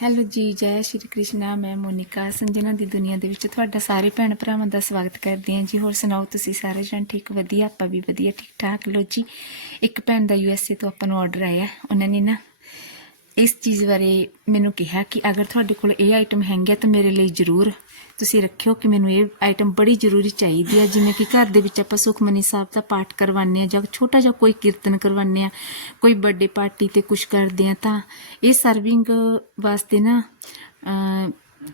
Hello ਜੀ, ਜੈ ਸ਼੍ਰੀ ਕ੍ਰਿਸ਼ਨਾ, ਮੈਂ ਮੋਨਿਕਾ ਸੰਜਨਾ ਦੀ ਦੁਨੀਆ ਦੇ ਵਿੱਚ ਤੁਹਾਡਾ ਸਾਰੇ ਭੈਣ ਭਰਾਵਾਂ ਦਾ ਸਵਾਗਤ ਕਰਦੀ ਹਾਂ ਜੀ। ਹੋਰ ਸੁਣਾਓ ਤੁਸੀਂ ਸਾਰੇ ਜਣ ਠੀਕ? ਵਧੀਆ, ਆਪਾਂ ਵੀ ਵਧੀਆ, ਠੀਕ ਠਾਕ। ਲੋ ਜੀ, ਇੱਕ ਭੈਣ ਦਾ ਯੂਐਸਏ ਤੋਂ ਆਪਾਂ ਨੂੰ ਆਰਡਰ ਆਇਆ। ਉਹਨਾਂ ਨੇ ਨਾ ਇਸ ਚੀਜ਼ ਬਾਰੇ ਮੈਨੂੰ ਕਿਹਾ ਕਿ ਅਗਰ ਤੁਹਾਡੇ ਕੋਲ ਇਹ ਆਈਟਮ ਹੈਗੀ ਹੈ ਤਾਂ ਮੇਰੇ ਲਈ ਜ਼ਰੂਰ ਤੁਸੀਂ ਰੱਖਿਓ ਕਿ ਮੈਨੂੰ ਇਹ ਆਈਟਮ ਬੜੀ ਜ਼ਰੂਰੀ ਚਾਹੀਦੀ ਹੈ ਜਿਵੇਂ ਕਿ ਘਰ ਦੇ ਵਿੱਚ ਆਪਾਂ ਸੁਖਮਨੀ ਸਾਹਿਬ ਦਾ ਪਾਠ ਕਰਵਾਉਂਦੇ ਆ ਜਾਂ ਛੋਟਾ ਜਿਹਾ ਕੋਈ ਕੀਰਤਨ ਕਰਵਾਉਂਦੇ ਆ, ਕੋਈ ਬਰਥਡੇ ਪਾਰਟੀ ਤੇ ਕੁਝ ਕਰਦੇ ਆ ਤਾਂ ਇਹ ਸਰਵਿੰਗ ਵਾਸਤੇ ਨਾ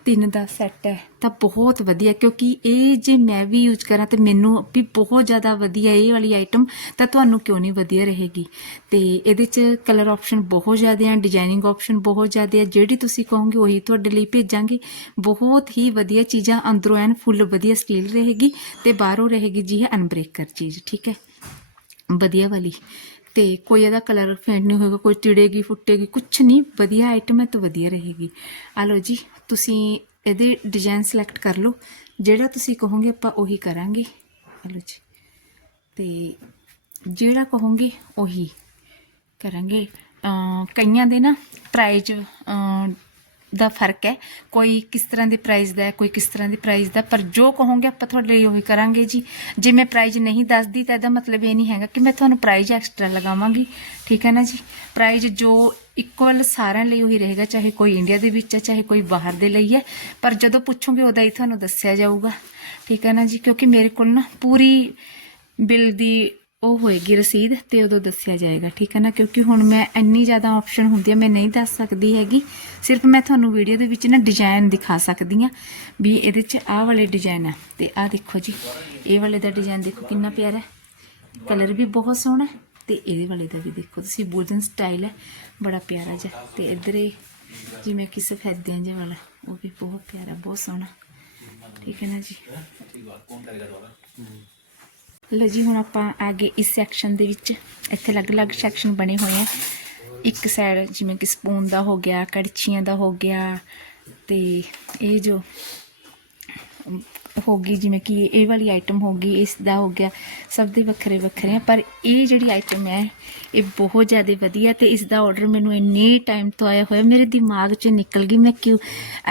ਤਿੰਨ ਦਾ ਸੈੱਟ ਹੈ, ਤਾਂ ਬਹੁਤ ਵਧੀਆ, ਕਿਉਂਕਿ ਇਹ ਜੇ ਮੈਂ ਵੀ ਯੂਜ਼ ਕਰਾਂ ਤੇ ਮੈਨੂੰ ਵੀ ਬਹੁਤ ਜ਼ਿਆਦਾ ਵਧੀਆ ਇਹ ਵਾਲੀ ਆਈਟਮ ਤਾਂ ਤੁਹਾਨੂੰ ਕਿਉਂ ਨਹੀਂ ਵਧੀਆ ਰਹੇਗੀ? ਤੇ ਇਹਦੇ ਚ ਕਲਰ ਆਪਸ਼ਨ ਬਹੁਤ ਜ਼ਿਆਦਾ ਆ ਡਿਜ਼ਾਈਨਿੰਗ ਆਪਸ਼ਨ ਬਹੁਤ ਜ਼ਿਆਦਾ ਆ, ਜਿਹੜੀ ਤੁਸੀਂ ਕਹੋਗੇ ਉਹੀ ਤੁਹਾਡੇ ਲਈ ਭੇਜਾਂਗੇ। ਬਹੁਤ ਹੀ ਵਧੀਆ ਚੀਜ਼ਾਂ ਅੰਦਰੋਂ ਐਨ ਫੁੱਲ ਵਧੀਆ ਸਟੀਲ ਰਹੇਗੀ ਤੇ ਬਾਹਰੋਂ ਰਹੇਗੀ ਜੀ ਇਹ ਅਨਬ੍ਰੇਕਰ ਚੀਜ਼, ਠੀਕ ਹੈ? ਵਧੀਆ ਵਾਲੀ। ਤੇ ਕੋਈ ਇਹਦਾ ਕਲਰ ਫੇਂਟ ਨਹੀਂ ਹੋਏਗਾ, ਕੋਈ ਟਿੜੇਗੀ ਫੁੱਟੇਗੀ, ਕੁਛ ਨਹੀਂ, ਵਧੀਆ ਆਈਟਮ ਹੈ ਤਾਂ ਵਧੀਆ ਰਹੇਗੀ। ਆ ਲਓ ਜੀ, ਤੁਸੀਂ ਇਹਦੇ ਡਿਜ਼ਾਈਨ ਸਿਲੈਕਟ ਕਰ ਲਓ, ਜਿਹੜਾ ਤੁਸੀਂ ਕਹੋਗੇ ਆਪਾਂ ਉਹੀ ਕਰਾਂਗੇ। ਆ ਲਓ ਜੀ, ਤੇ ਜਿਹੜਾ ਕਹੋਗੇ ਉਹੀ ਕਰਾਂਗੇ। ਕਈਆਂ ਦੇ ਨਾ ਪ੍ਰਾਈਜ਼ ਦਾ ਫ਼ਰਕ ਹੈ। ਕੋਈ ਕਿਸ ਤਰ੍ਹਾਂ ਦੀ ਪ੍ਰਾਈਸ ਦਾ ਹੈ, ਕੋਈ ਕਿਸ ਤਰ੍ਹਾਂ ਦੀ ਪ੍ਰਾਈਸ ਦਾ ਪਰ ਜੋ ਕਹੋਗੇ ਆਪਾਂ ਤੁਹਾਡੇ ਲਈ ਉਹੀ ਕਰਾਂਗੇ ਜੀ। ਜੇ ਮੈਂ ਪ੍ਰਾਈਜ਼ ਨਹੀਂ ਦੱਸਦੀ ਤਾਂ ਇਹਦਾ ਮਤਲਬ ਇਹ ਨਹੀਂ ਹੈਗਾ ਕਿ ਮੈਂ ਤੁਹਾਨੂੰ ਪ੍ਰਾਈਜ਼ ਐਕਸਟਰਾ ਲਗਾਵਾਂਗੀ। ਠੀਕ ਹੈ ਨਾ ਜੀ? ਪ੍ਰਾਈਜ਼ ਜੋ ਇਕੁਅਲ ਸਾਰਿਆਂ ਲਈ ਉਹੀ ਰਹੇਗਾ, ਚਾਹੇ ਕੋਈ ਇੰਡੀਆ ਦੇ ਵਿੱਚ ਹੈ, ਚਾਹੇ ਕੋਈ ਬਾਹਰ ਦੇ ਲਈ ਹੈ। ਪਰ ਜਦੋਂ ਪੁੱਛੋਗੇ ਉਹਦਾ ਹੀ ਤੁਹਾਨੂੰ ਦੱਸਿਆ ਜਾਊਗਾ। ਠੀਕ ਹੈ ਨਾ ਜੀ? ਕਿਉਂਕਿ ਮੇਰੇ ਕੋਲ ਨਾ ਪੂਰੀ ਬਿੱਲ ਦੀ ਉਹ ਹੋਏਗੀ ਰਸੀਦ ਤੇ ਉਦੋਂ ਦੱਸਿਆ ਜਾਏਗਾ, ਠੀਕ ਹੈ ਨਾ? ਕਿਉਂਕਿ ਹੁਣ ਮੈਂ ਇੰਨੀ ਜ਼ਿਆਦਾ ਆਪਸ਼ਨ ਹੁੰਦੀ ਹੈ ਮੈਂ ਨਹੀਂ ਦੱਸ ਸਕਦੀ ਹੈਗੀ। ਸਿਰਫ ਮੈਂ ਤੁਹਾਨੂੰ ਵੀਡੀਓ ਦੇ ਵਿੱਚ ਨਾ ਡਿਜ਼ਾਈਨ ਦਿਖਾ ਸਕਦੀ ਹਾਂ ਵੀ ਇਹਦੇ 'ਚ ਆਹ ਵਾਲੇ ਡਿਜ਼ਾਈਨ ਆ ਤੇ ਆਹ ਦੇਖੋ ਜੀ, ਇਹ ਵਾਲੇ ਦਾ ਡਿਜ਼ਾਈਨ ਦੇਖੋ ਕਿੰਨਾ ਪਿਆਰਾ ਹੈ। ਕਲਰ ਵੀ ਬਹੁਤ ਸੋਹਣਾ ਹੈ ਤੇ ਇਹਦੇ ਵਾਲੇ ਦਾ ਵੀ ਦੇਖੋ ਤੁਸੀਂ ਵੁਡਨ ਸਟਾਈਲ ਹੈ, ਬੜਾ ਪਿਆਰਾ ਜਿਹਾ। ਤੇ ਇੱਧਰ ਇਹ ਜਿਵੇਂ ਕਿ ਸਫੈਦਿਆਂ ਜਿਹਾ ਵਾਲਾ, ਉਹ ਵੀ ਬਹੁਤ ਪਿਆਰਾ, ਬਹੁਤ ਸੋਹਣਾ। ਠੀਕ ਹੈ ਨਾ ਜੀ? ਲਓ ਜੀ, ਹੁਣ ਆਪਾਂ ਅੱਗੇ ਇਸ ਸੈਕਸ਼ਨ ਦੇ ਵਿੱਚ। ਇੱਥੇ ਅਲੱਗ-ਅਲੱਗ ਸੈਕਸ਼ਨ ਬਣੇ ਹੋਏ ਆ। ਇੱਕ ਸਾਈਡ ਜਿਵੇਂ ਕਿ ਸਪੂਨ ਦਾ ਹੋ ਗਿਆ, ਕੜਛੀਆਂ ਦਾ ਹੋ ਗਿਆ ਤੇ ਇਹ ਜੋ ਹੋ ਗਈ, ਜਿਵੇਂ ਕਿ ਇਹ ਵਾਲੀ ਆਈਟਮ ਹੋ ਗਈ ਇਸ ਦਾ ਹੋ ਗਿਆ, ਸਭ ਦੇ ਵੱਖਰੇ ਵੱਖਰੇ ਆ, ਪਰ ਇਹ ਜਿਹੜੀ ਆਈਟਮ ਹੈ, ਇਹ ਬਹੁਤ ਜ਼ਿਆਦਾ ਵਧੀਆ ਤੇ ਇਸ ਦਾ ਆਰਡਰ ਮੈਨੂੰ ਇੰਨੇ ਟਾਈਮ ਤੋਂ ਆਇਆ ਹੋਇਆ, ਮੇਰੇ ਦਿਮਾਗ 'ਚ ਨਿਕਲ ਗਈ ਮੈਂ ਕਿਉਂ,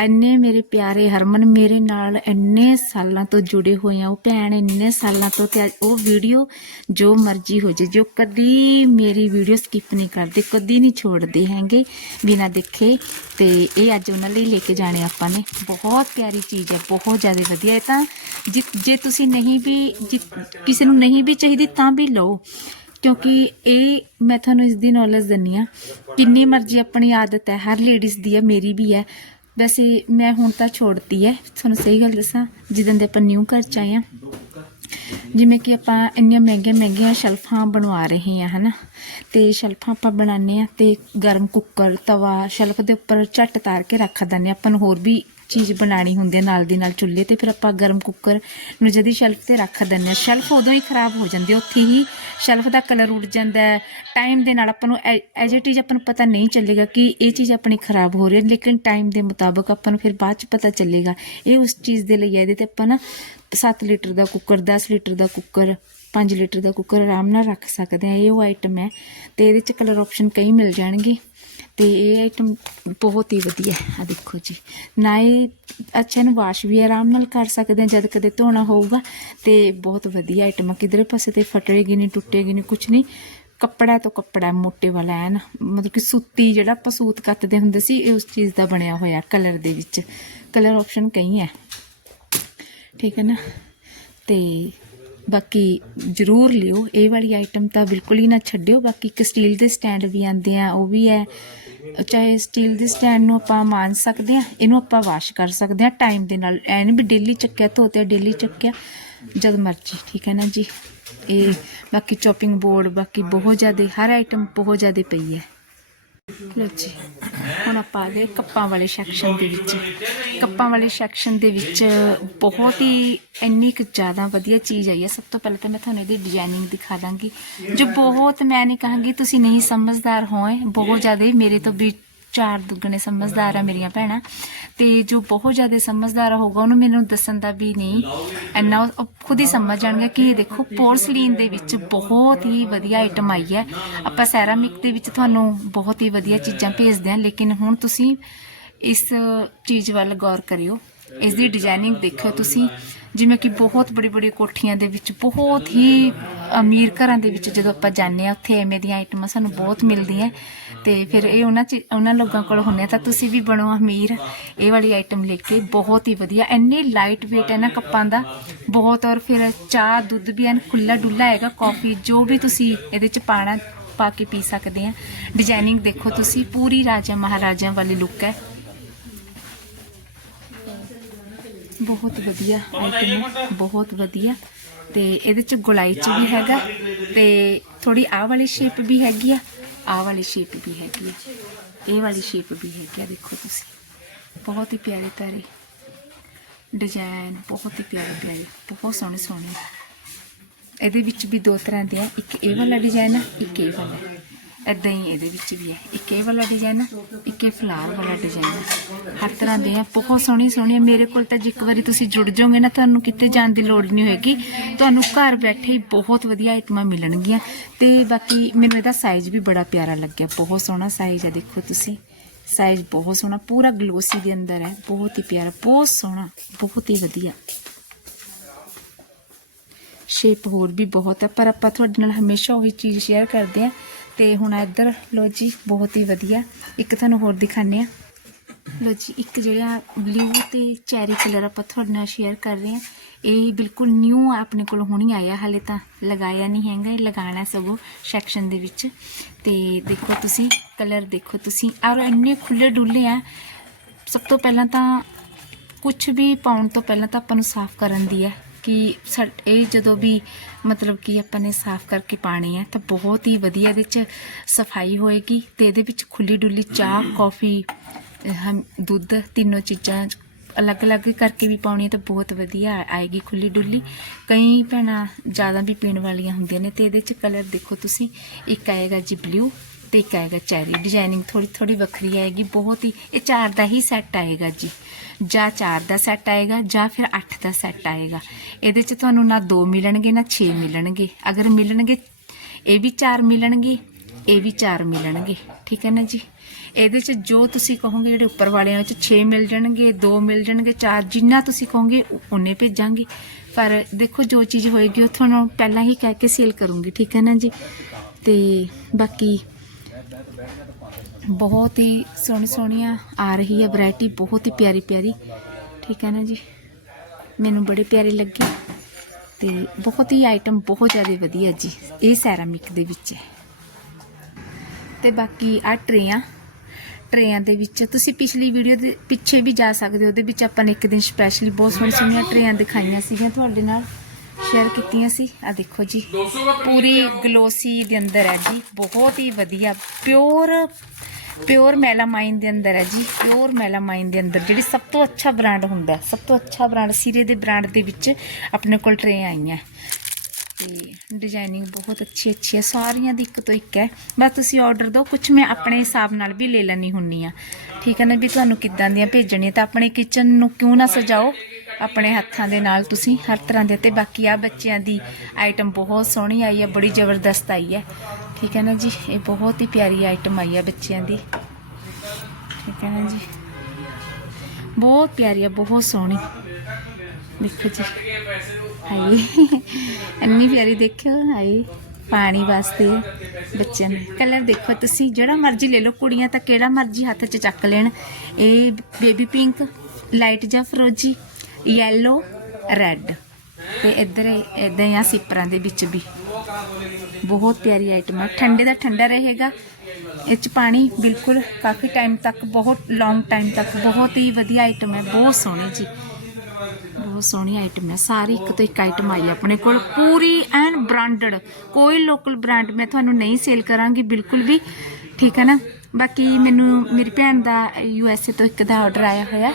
ਇੰਨੇ ਮੇਰੇ ਪਿਆਰੇ ਹਰਮਨ ਮੇਰੇ ਨਾਲ ਇੰਨੇ ਸਾਲਾਂ ਤੋਂ ਜੁੜੇ ਹੋਏ ਆ, ਉਹ ਭੈਣ ਇੰਨੇ ਸਾਲਾਂ ਤੋਂ ਤੇ ਉਹ ਵੀਡੀਓ ਜੋ ਮਰਜ਼ੀ ਹੋ ਜੇ ਜੋ ਕਦੀ ਮੇਰੀ ਵੀਡੀਓ ਸਕਿਪ ਨਹੀਂ ਕਰਦੇ, ਕਦੀ ਨਹੀਂ ਛੋੜਦੇ ਹੈਗੇ, ਬਿਨਾਂ ਦੇਖੇ, ਤੇ ਇਹ ਅੱਜ ਉਹਨਾਂ ਲਈ ਲੈ ਕੇ ਜਾਣੇ ਆਪਾਂ ਨੇ। ਬਹੁਤ ਪਿਆਰੀ ਚੀਜ਼ ਹੈ, ਬਹੁਤ ਜ਼ਿਆਦਾ ਵਧੀਆ। ਇਹ ਤਾਂ ਜਿ- ਜੇ ਤੁਸੀਂ ਨਹੀਂ ਵੀ, ਜਿ- ਕਿਸੇ ਨੂੰ ਨਹੀਂ ਵੀ ਚਾਹੀਦੀ ਤਾਂ ਵੀ ਲਓ। ਕਿਉਂਕਿ ਇਹ, ਮੈਂ ਤੁਹਾਨੂੰ ਇਸ ਦੀ ਨੌਲੇਜ ਦਿੰਨੀ ਆ ਕਿੰਨੀ ਮਰਜ਼ੀ ਆਪਣੀ ਆਦਤ ਹੈ, ਹਰ ਲੇਡੀਜ਼ ਦੀ ਹੈ, ਮੇਰੀ ਵੀ ਹੈ। ਵੈਸੇ ਮੈਂ ਹੁਣ ਤਾਂ ਛੋੜਤੀ ਹੈ, ਤੁਹਾਨੂੰ ਸਹੀ ਗੱਲ ਦੱਸਾਂ, ਜਿੱਦਣ ਦੇ ਆਪਾਂ ਨਿਊ ਘਰ ਚ ਆਏ ਆ ਜਿਵੇਂ ਕਿ ਆਪਾਂ ਇੰਨੀਆਂ ਮਹਿੰਗੀਆਂ ਮਹਿੰਗੀਆਂ ਸ਼ੈਲਫਾਂ ਬਣਵਾ ਰਹੇ ਹਾਂ, ਹਨਾ। ਤੇ ਸ਼ੈਲਫਾਂ ਆਪਾਂ ਬਣਾਉਂਦੇ ਆ ਤੇ ਗਰਮ ਕੁੱਕਰ, ਤਵਾ, ਸ਼ੈਲਫ ਦੇ ਉੱਪਰ ਝੱਟ ਤਾਰ ਕੇ ਰੱਖ ਦਿੰਦੇ ਹਾਂ। ਆਪਾਂ ਨੂੰ ਹੋਰ ਵੀ ਚੀਜ਼ ਬਣਾਣੀ ਹੁੰਦੀ ਹੈ ਨਾਲ ਦੀ ਨਾਲ ਚੁੱਲ੍ਹੇ ਤੇ, ਫਿਰ ਆਪਾਂ ਗਰਮ ਕੁੱਕਰ ਨੂੰ ਜਦੀ ਸ਼ੈਲਫ ਤੇ ਰੱਖ ਦਿੰਦੇ ਆ ਸ਼ੈਲਫ ਉਦੋਂ ਹੀ ਖਰਾਬ ਹੋ ਜਾਂਦੀ ਉੱਥੇ ਹੀ ਸ਼ੈਲਫ ਦਾ ਕਲਰ ਉੱਡ ਜਾਂਦਾ ਹੈ। ਟਾਈਮ ਦੇ ਨਾਲ ਆਪਾਂ ਨੂੰ ਐਜ ਇਟ ਇਜ਼ ਆਪਾਂ ਨੂੰ ਪਤਾ ਨਹੀਂ ਚੱਲੇਗਾ ਕਿ ਇਹ ਚੀਜ਼ ਆਪਣੀ ਖਰਾਬ ਹੋ ਰਹੀ ਹੈ, ਲੇਕਿਨ ਟਾਈਮ ਦੇ ਮੁਤਾਬਕ ਆਪਾਂ ਨੂੰ ਫਿਰ ਬਾਅਦ ਚ ਪਤਾ ਚੱਲੇਗਾ। ਇਹ ਉਸ ਚੀਜ਼ ਦੇ ਲਈ ਹੈ, ਇਹਦੇ ਤੇ ਆਪਾਂ ਨਾ 7 ਲੀਟਰ ਦਾ ਕੁੱਕਰ 10 ਲੀਟਰ ਦਾ ਕੁੱਕਰ 5 ਲੀਟਰ ਦਾ ਕੁੱਕਰ ਆਰਾਮ ਨਾਲ ਰੱਖ ਸਕਦੇ ਆ ਇਹ ਉਹ ਆਈਟਮ ਹੈ ਤੇ ਇਹਦੇ ਚ ਕਲਰ ਆਪਸ਼ਨ ਕਈ ਮਿਲ ਜਾਣਗੇ। ਅਤੇ ਇਹ ਆਈਟਮ ਬਹੁਤ ਹੀ ਵਧੀਆ ਆ ਦੇਖੋ ਜੀ। ਨਾ ਇਹ ਅੱਛਾ ਨੂੰ ਵਾਸ਼ ਵੀ ਆਰਾਮ ਨਾਲ ਕਰ ਸਕਦੇ ਆ ਜਦ ਕਦੇ ਧੋਣਾ ਹੋਊਗਾ। ਤੇ ਬਹੁਤ ਵਧੀਆ ਆਈਟਮ ਆ। ਕਿਧਰੇ ਪਾਸੇ ਤੇ ਫਟੇਗੀ ਨਹੀਂ ਟੁੱਟੇਗੀ ਨਹੀਂ ਕੁਝ ਨਹੀਂ ਕੱਪੜਾ ਤੋਂ ਕੱਪੜਾ ਮੋਟੇ ਵਾਲਾ ਐਨ ਮਤਲਬ ਕਿ ਸੂਤੀ ਜਿਹੜਾ ਆਪਾਂ ਸੂਤ ਕੱਤਦੇ ਹੁੰਦੇ ਸੀ, ਇਹ ਉਸ ਚੀਜ਼ ਦਾ ਬਣਿਆ ਹੋਇਆ ਕਲਰ ਦੇ ਵਿੱਚ। ਕਲਰ ਆਪਸ਼ਨ ਕਈ ਹੈ ਠੀਕ ਹੈ ਨਾ? ਤੇ ਬਾਕੀ ਜ਼ਰੂਰ ਲਿਓ। ਇਹ ਵਾਲੀ ਆਈਟਮ ਤਾਂ ਬਿਲਕੁਲ ਹੀ ਨਾ ਛੱਡਿਓ। ਬਾਕੀ ਇੱਕ ਸਟੀਲ ਦੇ ਸਟੈਂਡ ਵੀ ਆਉਂਦੇ ਆ, ਉਹ ਵੀ ਹੈ ਚਾਹੇ ਸਟੀਲ ਦੇ ਸਟੈਂਡ ਨੂੰ ਆਪਾਂ ਮਾਨ ਸਕਦੇ ਆ ਇਹਨੂੰ ਆਪਾਂ ਵਾਸ਼ ਕਰ ਸਕਦੇ ਆ ਟਾਈਮ ਦੇ ਨਾਲ। ਐਨ ਵੀ ਡੇਲੀ ਚੱਕਿਆ ਧੋਤੇ ਡੇਲੀ ਚੱਕਿਆ, ਜਦ ਮਰਜ਼ੀ, ਠੀਕ ਹੈ ਨਾ ਜੀ? ਇਹ ਬਾਕੀ ਚੋਪਿੰਗ ਬੋਰਡ ਬਾਕੀ ਬਹੁਤ ਜ਼ਿਆਦਾ, ਹਰ ਆਈਟਮ ਬਹੁਤ ਜ਼ਿਆਦਾ ਪਈ ਹੈ। ਲਓ ਜੀ, ਹੁਣ ਆਪਾਂ ਆ ਗਏ ਕੱਪਾਂ ਵਾਲੇ ਸੈਕਸ਼ਨ ਦੇ ਵਿੱਚ। ਕੱਪਾਂ ਵਾਲੇ ਸੈਕਸ਼ਨ ਦੇ ਵਿੱਚ ਬਹੁਤ ਹੀ ਇੰਨੀ ਕੁ ਜ਼ਿਆਦਾ ਵਧੀਆ ਚੀਜ਼ ਆਈ ਹੈ। ਸਭ ਤੋਂ ਪਹਿਲਾਂ ਤਾਂ ਮੈਂ ਤੁਹਾਨੂੰ ਇਹਦੀ ਡਿਜ਼ਾਈਨਿੰਗ ਦਿਖਾ ਦਾਂਗੀ, ਜੋ ਬਹੁਤ ਮੈਂ ਨਹੀਂ ਕਹਾਂਗੀ, ਤੁਸੀਂ ਨਹੀਂ ਸਮਝਦਾਰ ਹੋਏ, ਬਹੁਤ ਜ਼ਿਆਦਾ ਮੇਰੇ ਤੋਂ ਵੀ ਚਾਰ ਦੁੱਗਣੇ ਸਮਝਦਾਰ ਆ ਮੇਰੀਆਂ ਭੈਣਾਂ। ਤੇ ਜੋ ਬਹੁਤ ਜ਼ਿਆਦਾ ਸਮਝਦਾਰ ਹੋਊਗਾ, ਉਹਨੂੰ ਮੈਨੂੰ ਦੱਸਣ ਦਾ ਵੀ ਨਹੀਂ। ਐਨਾ ਖੁਦ ਹੀ ਸਮਝ ਜਾਣਗੇ ਕਿ ਇਹ ਦੇਖੋ ਪੋਰਸਲੀਨ ਦੇ ਵਿੱਚ ਬਹੁਤ ਹੀ ਵਧੀਆ ਆਈਟਮ ਆਈ ਹੈ। ਆਪਾਂ ਸੈਰਾਮਿਕ ਦੇ ਵਿੱਚ ਤੁਹਾਨੂੰ ਬਹੁਤ ਹੀ ਵਧੀਆ ਚੀਜ਼ਾਂ ਭੇਜਦੇ ਹਾਂ, ਲੇਕਿਨ ਹੁਣ ਤੁਸੀਂ ਇਸ ਚੀਜ਼ ਵੱਲ ਗੌਰ ਕਰਿਓ। ਇਸ ਦੀ ਡਿਜ਼ਾਈਨਿੰਗ ਦੇਖਿਓ ਤੁਸੀਂ। ਜਿਵੇਂ ਕਿ ਬਹੁਤ ਬੜੀ ਬੜੀ ਕੋਠੀਆਂ ਦੇ ਵਿੱਚ, ਬਹੁਤ ਹੀ ਅਮੀਰ ਘਰਾਂ ਦੇ ਵਿੱਚ ਜਦੋਂ ਆਪਾਂ ਜਾਂਦੇ ਆ ਉੱਥੇ ਐਵੇਂ ਦੀਆਂ ਆਈਟਮਾਂ ਸਾਨੂੰ ਬਹੁਤ ਮਿਲਦੀਆਂ। ਤੇ ਫਿਰ ਇਹ ਉਹਨਾਂ ਚ, ਉਹਨਾਂ ਲੋਕਾਂ ਕੋਲ ਹੁੰਨੇ ਤਾਂ ਤੁਸੀਂ ਵੀ ਬਣੋ ਅਮੀਰ। ਇਹ ਵਾਲੀ ਆਈਟਮ ਲੈ ਕੇ ਬਹੁਤ ਹੀ ਵਧੀਆ, ਇੰਨੀ ਲਾਈਟ weight ਹੈ ਨਾ ਕੱਪਾਂ ਦਾ। ਬਹੁਤ, ਔਰ ਫਿਰ ਚਾਹ, ਦੁੱਧ ਵੀ ਐਨ ਖੁੱਲਾ ਡੁੱਲਾ ਹੈਗਾ ਕਾਫੀ ਜੋ ਵੀ ਤੁਸੀਂ ਇਹਦੇ ਚ ਪਾਣਾ, ਪਾ ਕੇ ਪੀ ਸਕਦੇ ਆ। ਡਿਜ਼ਾਈਨਿੰਗ ਦੇਖੋ ਤੁਸੀਂ, ਪੂਰੀ ਰਾਜਾ ਮਹਾਰਾਜਿਆਂ ਵਾਲੀ ਲੁੱਕ ਹੈ। ਬਹੁਤ ਵਧੀਆ ਆਈਟਮ ਬਹੁਤ ਵਧੀਆ। ਤੇ ਇਹਦੇ ਚ ਗੁਲਾਈ ਚ ਵੀ ਹੈਗਾ, ਤੇ ਥੋੜੀ ਆਹ ਵਾਲੀ ਸ਼ੇਪ ਵੀ ਹੈਗੀ ਆ, ਆਹ ਵਾਲੀ ਸ਼ੇਪ ਵੀ ਹੈਗੀ ਆ। ਇਹ ਵਾਲੀ ਸ਼ੇਪ ਵੀ ਹੈਗੀ ਆ, ਦੇਖੋ ਤੁਸੀਂ। ਬਹੁਤ ਹੀ ਪਿਆਰੇ ਪਿਆਰੇ ਡਿਜ਼ਾਈਨ ਬਹੁਤ ਹੀ ਪਿਆਰੇ ਪਿਆਰੇ, ਬਹੁਤ ਸੋਹਣੇ ਸੋਹਣੇ। ਇਹਦੇ ਵਿੱਚ ਵੀ ਦੋ ਤਰ੍ਹਾਂ ਦੇ ਆ, ਇੱਕ ਇਹ ਵਾਲਾ ਡਿਜ਼ਾਈਨ ਆ, ਇੱਕ ਇਹ ਵਾਲਾ। ਇਦਾਂ ਹੀ ਇਹਦੇ ਵਿੱਚ ਵੀ ਹੈ। ਇੱਕ ਇਹ ਵਾਲਾ ਡਿਜ਼ਾਈਨ ਇੱਕ ਇਹ ਫਲਾਰ ਵਾਲਾ ਡਿਜ਼ਾਈਨ ਹਰ ਤਰ੍ਹਾਂ ਦੇ ਆ, ਬਹੁਤ ਸੋਹਣੀ ਸੋਹਣੀ ਮੇਰੇ ਕੋਲ ਤਾਂ ਜੇ ਇੱਕ ਵਾਰੀ ਤੁਸੀਂ ਜੁੜ ਜਾਓਗੇ ਨਾ, ਤੁਹਾਨੂੰ ਕਿਤੇ ਜਾਣ ਦੀ ਲੋੜ ਨਹੀਂ ਹੋਏਗੀ। ਤੁਹਾਨੂੰ ਘਰ ਬੈਠੇ ਹੀ ਬਹੁਤ ਵਧੀਆ ਆਈਟਮਾਂ ਮਿਲਣਗੀਆਂ। ਤੇ ਬਾਕੀ ਮੈਨੂੰ ਇਹਦਾ ਸਾਈਜ਼ ਵੀ ਬੜਾ ਪਿਆਰਾ ਲੱਗਿਆ। ਬਹੁਤ ਸੋਹਣਾ ਸਾਈਜ਼ ਆ, ਦੇਖੋ ਤੁਸੀਂ। ਸਾਈਜ਼ ਬਹੁਤ ਸੋਹਣਾ, ਪੂਰਾ ਗਲੋਸੀ ਦੇ ਅੰਦਰ ਹੈ। ਬਹੁਤ ਹੀ ਪਿਆਰਾ, ਬਹੁਤ ਸੋਹਣਾ, ਬਹੁਤ ਹੀ ਵਧੀਆ। ਸ਼ੇਪ ਹੋਰ ਵੀ ਬਹੁਤ ਹੈ। ਪਰ ਆਪਾਂ ਤੁਹਾਡੇ ਨਾਲ ਹਮੇਸ਼ਾ ਉਹੀ ਚੀਜ਼ ਸ਼ੇਅਰ ਕਰਦੇ ਆ ਤੇ ਹੁਣ ਇੱਧਰ ਲੋ ਜੀ, ਬਹੁਤ ਹੀ ਵਧੀਆ। ਇੱਕ ਤੁਹਾਨੂੰ ਹੋਰ ਦਿਖਾਣੇ ਆ ਲੋ ਜੀ, ਇੱਕ ਜਿਹੜਾ ਬਲੂ ਤੇ ਚੈਰੀ ਕਲਰ ਆਪਾਂ ਤੁਹਾਡੇ ਨਾਲ ਸ਼ੇਅਰ ਕਰ ਰਹੇ ਆ ਇਹ ਬਿਲਕੁਲ ਨਿਊ ਆਪਣੇ ਕੋਲ ਹੁਣੀ ਆਇਆ, ਹਲੇ ਤਾਂ ਲਗਾਇਆ ਨਹੀਂ ਹੈਗਾ, ਇਹ ਲਗਾਣਾ ਸਗੋਂ ਸੈਕਸ਼ਨ ਦੇ ਵਿੱਚ। ਤੇ ਦੇਖੋ ਤੁਸੀਂ ਕਲਰ ਦੇਖੋ ਤੁਸੀਂ। ਔਰ ਇੰਨੇ ਖੁੱਲੇ ਡੁੱਲੇ ਆ, ਸਭ ਤੋਂ ਪਹਿਲਾਂ ਤਾਂ ਕੁਝ ਵੀ ਪਾਉਣ ਤੋਂ ਪਹਿਲਾਂ ਤਾਂ ਆਪਾਂ ਨੂੰ ਸਾਫ਼ ਕਰਨ ਦੀ ਹੈ ਕਿ ਸਾ- ਇਹ ਜਦੋਂ ਵੀ ਮਤਲਬ ਕਿ ਆਪਾਂ ਨੇ ਸਾਫ਼ ਕਰਕੇ ਪਾਣੀ ਹੈ ਤਾਂ ਬਹੁਤ ਹੀ ਵਧੀਆ ਇਹਦੇ ਚ ਸਫ਼ਾਈ ਹੋਏਗੀ ਤੇ ਇਹਦੇ ਵਿੱਚ ਖੁੱਲੀ ਡੁੱਲੀ ਚਾਹ, ਕੌਫੀ ਹਮ ਦੁੱਧ ਤਿੰਨੋਂ ਚੀਜ਼ਾਂ ਅਲੱਗ-ਅਲੱਗ ਕਰਕੇ ਵੀ ਪਾਉਣੀ ਹੈ ਤਾਂ ਬਹੁਤ ਵਧੀਆ ਆਏਗੀ ਖੁੱਲੀ ਡੁੱਲੀ। ਕਈ ਭੈਣਾਂ ਜ਼ਿਆਦਾ ਵੀ ਪੀਣ ਵਾਲੀਆਂ ਹੁੰਦੀਆਂ ਨੇ ਤੇ ਇਹਦੇ ਚ ਕਲਰ ਦੇਖੋ ਤੁਸੀਂ, ਇੱਕ ਆਏਗਾ ਜੀ ਬਲੂ ਤੇ ਇੱਕ ਆਏਗਾ ਚੈਰੀ। ਡਿਜ਼ਾਈਨਿੰਗ ਥੋੜੀ ਥੋੜੀ ਵੱਖਰੀ ਆਏਗੀ, ਬਹੁਤ ਹੀ, ਇਹ ਚਾਰ ਦਾ ਹੀ ਸੈੱਟ ਆਏਗਾ ਜੀ। ਜਾਂ ਚਾਰ ਦਾ ਸੈੱਟ ਆਏਗਾ ਜਾਂ ਫਿਰ 8 ਦਾ ਸੈੱਟ ਆਏਗਾ। ਇਹਦੇ ਚ ਤੁਹਾਨੂੰ ਨਾ 2 ਮਿਲਣਗੇ, ਨਾ 6 ਮਿਲਣਗੇ। ਅਗਰ ਮਿਲਣਗੇ, ਇਹ ਵੀ 4 ਮਿਲਣਗੇ, ਇਹ ਵੀ 4 ਮਿਲਣਗੇ। ਠੀਕ ਹੈ ਨਾ ਜੀ? ਇਹਦੇ ਚ ਜੋ ਤੁਸੀਂ ਕਹੋਗੇ, ਜਿਹੜੇ ਉੱਪਰ ਵਾਲਿਆਂ ਵਿੱਚ 6 ਮਿਲ ਜਾਣਗੇ 2 ਮਿਲ ਜਾਣਗੇ 4 ਜਿੰਨਾ ਤੁਸੀਂ ਕਹੋਗੇ ਉਹਨੇ ਭੇਜਾਂਗੇ। ਪਰ ਦੇਖੋ, ਜੋ ਚੀਜ਼ ਹੋਏਗੀ, ਉਹ ਤੁਹਾਨੂੰ ਪਹਿਲਾਂ ਹੀ ਕਹਿ ਕੇ ਸੇਲ ਕਰੂੰਗੀ। ਠੀਕ ਹੈ ਨਾ ਜੀ? ਤੇ ਬਾਕੀ ਬਹੁਤ ਹੀ ਸੋਹਣੀ ਸੋਹਣੀਆਂ ਆ ਰਹੀ ਹੈ ਵੈਰਾਈਟੀ, ਬਹੁਤ ਹੀ ਪਿਆਰੀ ਪਿਆਰੀ। ਠੀਕ ਹੈ ਨਾ ਜੀ? ਮੈਨੂੰ ਬੜੇ ਪਿਆਰੇ ਲੱਗੇ ਤੇ ਬਹੁਤ ਹੀ ਆਈਟਮ ਬਹੁਤ ਜ਼ਿਆਦਾ ਵਧੀਆ ਜੀ, ਇਹ ਸੈਰਾਮਿਕ ਦੇ ਵਿੱਚ ਹੈ। ਤੇ ਬਾਕੀ ਆ ਟਰੇਆਂ ਟਰੇਆਂ ਦੇ ਵਿੱਚ ਤੁਸੀਂ ਪਿਛਲੀ ਵੀਡੀਓ ਦੇ ਪਿੱਛੇ ਵੀ ਜਾ ਸਕਦੇ ਹੋ, ਉਹਦੇ ਵਿੱਚ ਆਪਾਂ ਨੇ ਇੱਕ ਦਿਨ ਸਪੈਸ਼ਲੀ ਬਹੁਤ ਸੋਹਣੀ ਸੋਹਣੀਆਂ ਟਰੇਆਂ ਦਿਖਾਈਆਂ ਸੀਗੀਆਂ ਤੁਹਾਡੇ ਨਾਲ ਸ਼ੇਅਰ ਕੀਤੀਆਂ ਸੀ। ਆ ਦੇਖੋ ਜੀ, ਪੂਰੀ ਗਲੋਸੀ ਦੇ ਅੰਦਰ ਹੈ ਜੀ, ਬਹੁਤ ਹੀ ਵਧੀਆ ਪਿਓਰ ਪਿਓਰ ਮੈਲਾਮਾਈਨ ਦੇ ਅੰਦਰ ਹੈ ਜੀ, ਪਿਓਰ ਮੈਲਾਮਾਈਨ ਦੇ ਅੰਦਰ ਜਿਹੜੀ ਸਭ ਤੋਂ ਅੱਛਾ ਬ੍ਰਾਂਡ ਹੁੰਦਾ ਸਭ ਤੋਂ ਅੱਛਾ ਬ੍ਰਾਂਡ, ਸਿਰੇ ਦੇ ਬ੍ਰਾਂਡ ਦੇ ਵਿੱਚ ਆਪਣੇ ਕੋਲ ਟਰੇ ਆਈਆਂ। ਤੇ ਡਿਜ਼ਾਈਨਿੰਗ ਬਹੁਤ ਅੱਛੀ ਅੱਛੀ ਹੈ, ਸਾਰੀਆਂ ਦੀ ਇੱਕ ਤੋਂ ਇੱਕ ਹੈ। ਬਸ ਤੁਸੀਂ ਆਰਡਰ ਦਿਓ ਕੁਝ ਮੈਂ ਆਪਣੇ ਹਿਸਾਬ ਨਾਲ ਵੀ ਲੈ ਲੈਣੀ ਹੁੰਨੀ ਆ ਠੀਕ ਹੈ ਨਾ, ਵੀ ਤੁਹਾਨੂੰ ਕਿੱਦਾਂ ਦੀਆਂ ਭੇਜਣੀਆਂ, ਤਾਂ ਆਪਣੇ ਕਿਚਨ ਨੂੰ ਕਿਉਂ ਨਾ ਸਜਾਓ। ਆਪਣੇ ਹੱਥਾਂ ਦੇ ਨਾਲ ਤੁਸੀਂ ਹਰ ਤਰ੍ਹਾਂ ਦੇ ਤੇ ਬਾਕੀ ਆ ਬੱਚਿਆਂ ਦੀ ਆਈਟਮ ਬਹੁਤ ਸੋਹਣੀ ਆਈ ਹੈ ਬੜੀ ਜ਼ਬਰਦਸਤ ਆਈ ਹੈ ਠੀਕ ਹੈ ਨਾ ਜੀ? ਇਹ ਬਹੁਤ ਹੀ ਪਿਆਰੀ ਆਈਟਮ ਆਈ ਹੈ ਬੱਚਿਆਂ ਦੀ। ਠੀਕ ਹੈ ਨਾ ਜੀ? ਬਹੁਤ ਪਿਆਰੀ ਹੈ ਬਹੁਤ ਸੋਹਣੀ। ਦੇਖੋ ਜੀ। ਹਾਏ। ਇੰਨੀ ਪਿਆਰੀ ਦੇਖਿਓ, ਹਾਏ। ਪਾਣੀ ਵਾਸਤੇ ਬੱਚਿਆਂ ਨੇ। ਕਲਰ ਦੇਖੋ ਤੁਸੀਂ, ਜਿਹੜਾ ਮਰਜ਼ੀ ਲੈ ਲਓ। ਕੁੜੀਆਂ ਤਾਂ ਕਿਹੜਾ ਮਰਜ਼ੀ ਹੱਥ 'ਚ ਚੱਕ ਲੈਣ। ਇਹ ਬੇਬੀ ਪਿੰਕ ਲਾਈਟ ਜਾਂ ਫਰੋਜੀ। ਯੈਲੋ ਰੈੱਡ ਤੇ ਇੱਧਰ ਇਦਾਂ ਆ ਸਿਪਰਾਂ ਦੇ ਵਿੱਚ ਵੀ। ਬਹੁਤ ਪਿਆਰੀ ਆਈਟਮ ਹੈ ਠੰਡੇ ਦਾ ਠੰਡਾ ਰਹੇਗਾ। ਇਹ ਚ ਪਾਣੀ ਬਿਲਕੁਲ ਕਾਫੀ ਟਾਈਮ ਤੱਕ, ਬਹੁਤ ਲੌਂਗ ਟਾਈਮ ਤੱਕ ਬਹੁਤ ਹੀ ਵਧੀਆ ਆਈਟਮ ਹੈ। ਬਹੁਤ ਸੋਹਣੀ ਜੀ। ਬਹੁਤ ਸੋਹਣੀ ਆਈਟਮ ਹੈ। ਸਾਰੀ ਇੱਕ ਤੋਂ ਇੱਕ ਆਈਟਮ ਆਈ ਆਪਣੇ ਕੋਲ। ਪੂਰੀ ਐਨ ਬ੍ਰਾਂਡਡ ਕੋਈ ਲੋਕਲ ਬ੍ਰਾਂਡ ਮੈਂ ਤੁਹਾਨੂੰ ਨਹੀਂ ਸੇਲ ਕਰਾਂਗੀ, ਬਿਲਕੁਲ ਵੀ। ਠੀਕ ਹੈ ਨਾ? ਬਾਕੀ ਮੈਨੂੰ ਮੇਰੀ ਭੈਣ ਦਾ ਯੂ ਐਸ ਏ ਤੋਂ ਇੱਕ ਦਾ ਆਰਡਰ ਆਇਆ ਹੋਇਆ।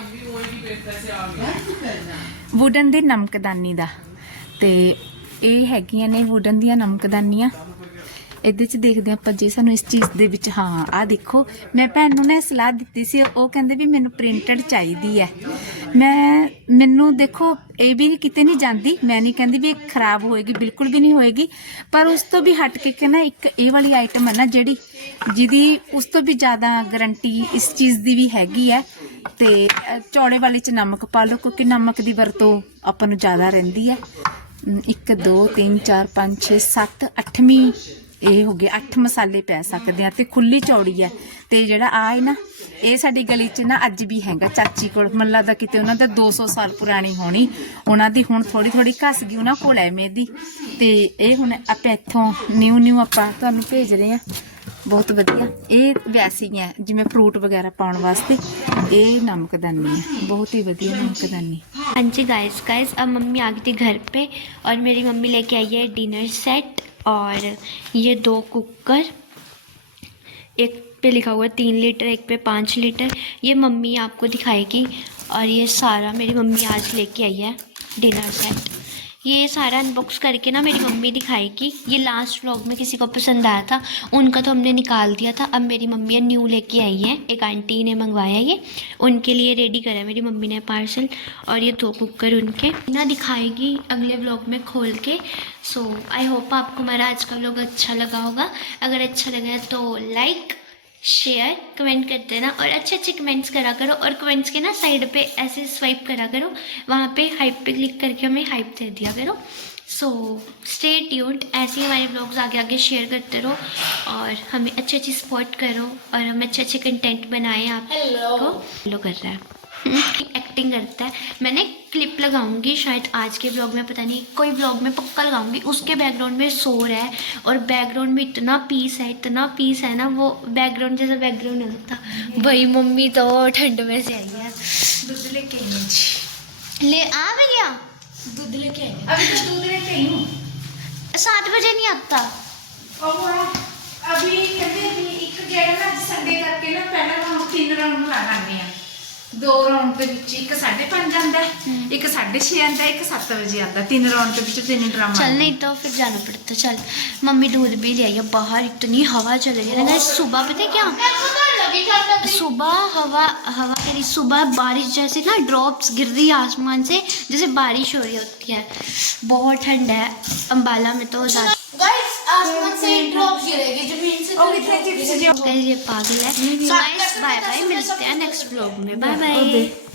ਵੁਡਨ ਦੇ ਨਮਕਦਾਨੀ ਦਾ। ਤੇ ਇਹ ਹੈਗੀਆਂ ਨੇ ਵੁਡਨ ਦੀਆਂ ਨਮਕਦਾਨੀਆਂ। ਇਹਦੇ ਚ ਦੇਖਦੇ ਹਾਂ ਆਪਾਂ ਜੇ ਸਾਨੂੰ ਇਸ ਚੀਜ਼ ਦੇ ਵਿੱਚ, ਹਾਂ ਆ ਦੇਖੋ। ਮੈਂ ਭੈਣ ਨੂੰ ਨੇ ਸਲਾਹ ਦਿੱਤੀ ਸੀ, ਉਹ ਕਹਿੰਦੇ ਵੀ ਮੈਨੂੰ ਪ੍ਰਿੰਟਡ ਚਾਹੀਦੀ ਹੈ। ਮੈਂ, ਮੈਨੂੰ ਦੇਖੋ, ਇਹ ਵੀ ਕਿਤੇ ਨਹੀਂ ਜਾਂਦੀ। ਮੈਂ ਨਹੀਂ ਕਹਿੰਦੀ ਵੀ ਇਹ ਖਰਾਬ ਹੋਏਗੀ, ਬਿਲਕੁਲ ਵੀ ਨਹੀਂ ਹੋਏਗੀ। ਪਰ ਉਸ ਤੋਂ ਵੀ ਹਟ ਕੇ ਕਿ ਨਾ ਇੱਕ ਇਹ ਵਾਲੀ ਆਈਟਮ ਹੈ ਨਾ ਜਿਹੜੀ, ਜਿਹਦੀ ਉਸ ਤੋਂ ਵੀ ਜ਼ਿਆਦਾ ਗਾਰੰਟੀ ਇਸ ਚੀਜ਼ ਦੀ ਵੀ ਹੈਗੀ ਹੈ। ਤੇ ਚੌੜੇ ਵਾਲੇ ਚ ਨਮਕ ਪਾ ਲਓ, ਕਿਉਂਕਿ ਨਮਕ ਦੀ ਵਰਤੋਂ ਆਪਾਂ ਨੂੰ ਜ਼ਿਆਦਾ ਰਹਿੰਦੀ ਹੈ 1 2 3 4 5 6 7 8ਵੀਂ ਇਹ ਹੋ ਗਏ 8 ਮਸਾਲੇ ਪੈ ਸਕਦੇ ਆ ਤੇ ਖੁੱਲੀ ਚੌੜੀ ਹੈ ਤੇ ਜਿਹੜਾ ਆ ਹੈ ਨਾ, ਇਹ ਸਾਡੀ ਗਲੀ 'ਚ ਨਾ ਅੱਜ ਵੀ ਹੈਗਾ, ਚਾਚੀ ਕੋਲ। ਮੈਨੂੰ ਲੱਗਦਾ ਕਿਤੇ ਉਹਨਾਂ ਦਾ 200 ਸਾਲ ਪੁਰਾਣੀ ਹੋਣੀ। ਉਹਨਾਂ ਦੀ ਹੁਣ ਥੋੜੀ ਥੋੜੀ ਘਸ ਗਈ, ਉਹਨਾਂ ਕੋਲ ਹੈ ਮੇਦੀ ਤੇ ਇਹ ਹੁਣ ਆਪਾਂ ਇੱਥੋਂ ਨਿਊ ਨਿਊ ਆਪਾਂ ਤੁਹਾਨੂੰ ਭੇਜ ਰਹੇ ਆ। ਬਹੁਤ ਵਧੀਆ ਇਹ ਵੈਸੇ ਹੀ ਹੈ ਜਿਵੇਂ ਫਰੂਟ ਵਗੈਰਾ ਪਾਉਣ ਵਾਸਤੇ ਇਹ ਨਮਕਦਾਨੀ ਹੈ ਬਹੁਤ ਹੀ ਵਧੀਆ ਨਮਕਦਾਨੀ हाँ जी गाइस गाइस अब मम्मी आ गई थी घर पे और मेरी मम्मी लेके आई है डिनर सेट और ये दो कुकर एक पे लिखा हुआ है तीन लीटर एक पे पाँच लीटर ये मम्मी आपको दिखाएगी और ये सारा मेरी मम्मी आज लेके आई है डिनर सेट ये सारा अनबॉक्स करके ना मेरी मम्मी दिखाएगी। ये लास्ट व्लॉग में किसी को पसंद आया था, उनका तो हमने निकाल दिया था। अब मेरी मम्मी न्यू लेके आई है। एक आंटी ने मंगवाया ये। उनके लिए रेडी करा है मेरी मम्मी ने पार्सल और ये दो कुकर उनके। ना दिखाएगी अगले व्लॉग में खोल के। सो आई होप आपको हमारा आज का व्लॉग अच्छा लगा होगा। अगर अच्छा लगा तो लाइक शेयर कमेंट कर देना और अच्छे अच्छे कमेंट्स करा करो और कमेंट्स के ना साइड पे ऐसे स्वाइप करा करो। वहाँ पे हाइप पे क्लिक करके हमें हाइप दे दिया करो। सो स्टे ट्यून्ड ऐसे ही हमारे ब्लॉग्स आगे आगे शेयर करते रहो और हमें अच्छे अच्छे सपोर्ट करो और हम अच्छे अच्छे कंटेंट बनाए आपको फॉलो कर रहा है। एक्टिंग करता है। मैंने क्लिप लगाऊँगी शायद आज के ब्लॉग में पता नहीं कोई ब्लॉग में पक्का लगाऊँगी। उसके बैकग्राउंड में शोर है और बैकग्राउंड में इतना पीस है इतना पीस है ना वो बैकग्राउंड जैसा बैकग्राउंड नहीं लगता भाई मम्मी तो ठंड में से आई है। दूध लेके ले आ भैया। दूध लेके आई तो दूध लेके आई हूँ। सात बजे नहीं आता। अभी कहते अभी एक गैर ना संडे करके ना पहला राउंड तीन राउंड लगा हैं। ਦੋ ਰਾਉਂਡ ਦੇ ਵਿੱਚ ਇੱਕ 5:30 ਆਂਦਾ ਇੱਕ 6:30 ਆਂਦਾ ਇੱਕ 7 ਵਜੇ ਆਂਦਾ ਤਿੰਨ ਰਾਉਂਡ ਦੇ ਵਿੱਚ ਤਿੰਨ ਡਰਾਮਾ चल नहीं तो फिर जाना पड़ता चल मम्मी दूध भी ले आई है बाहर इतनी हवा चल रही है ना सुबह पता है क्या सुबह हवा हवा कह रही सुबह बारिश जैसे ना ड्रॉप्स गिर रही है आसमान से जैसे बारिश हो रही होती है बहुत ठंड है अम्बाला में तो ज़्यादा गाइस आसमान से ड्रॉप गिरेगी जमीन से और इतने चिप्स ये पागल है गाइस बाय बाय मिलते हैं नेक्स्ट ब्लॉग में बाय बाय